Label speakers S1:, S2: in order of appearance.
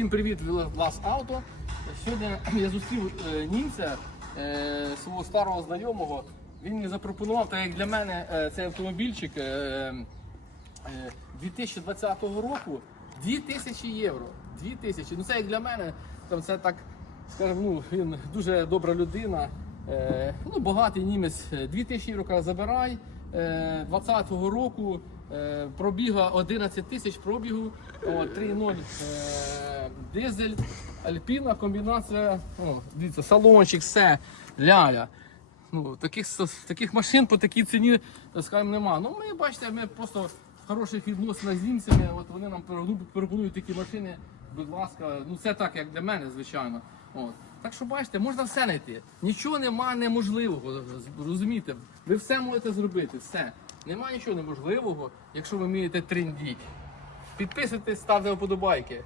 S1: Всім привіт, Влас Авто. Сьогодні я зустрів е, німця, е, свого старого знайомого. Він мені запропонував, так як для мене е, цей автомобільчик е, е, 2020 року 2000 євро. 2000. Ну це як для мене, там це так, скажімо, ну, він дуже добра людина. Ну, багатий німець, 2000 євро забирай. Е, 20-го року е, пробіга 11 тисяч пробігу, о, 3.0 е, дизель, альпіна, комбінація, о, дивіться, салончик, все, ляля. Ну, таких, таких машин по такій ціні, скажімо, нема. Ну, ми бачите, ми просто в хороших відносинах з німцями, от вони нам пропонують такі машини, будь ласка, ну це так, як для мене, звичайно. От. Так що бачите, можна все знайти. Нічого нема неможливого. Розумієте, ви все можете зробити, все. Нема нічого неможливого, якщо ви вмієте трендіть. Підписуйтесь, ставте вподобайки.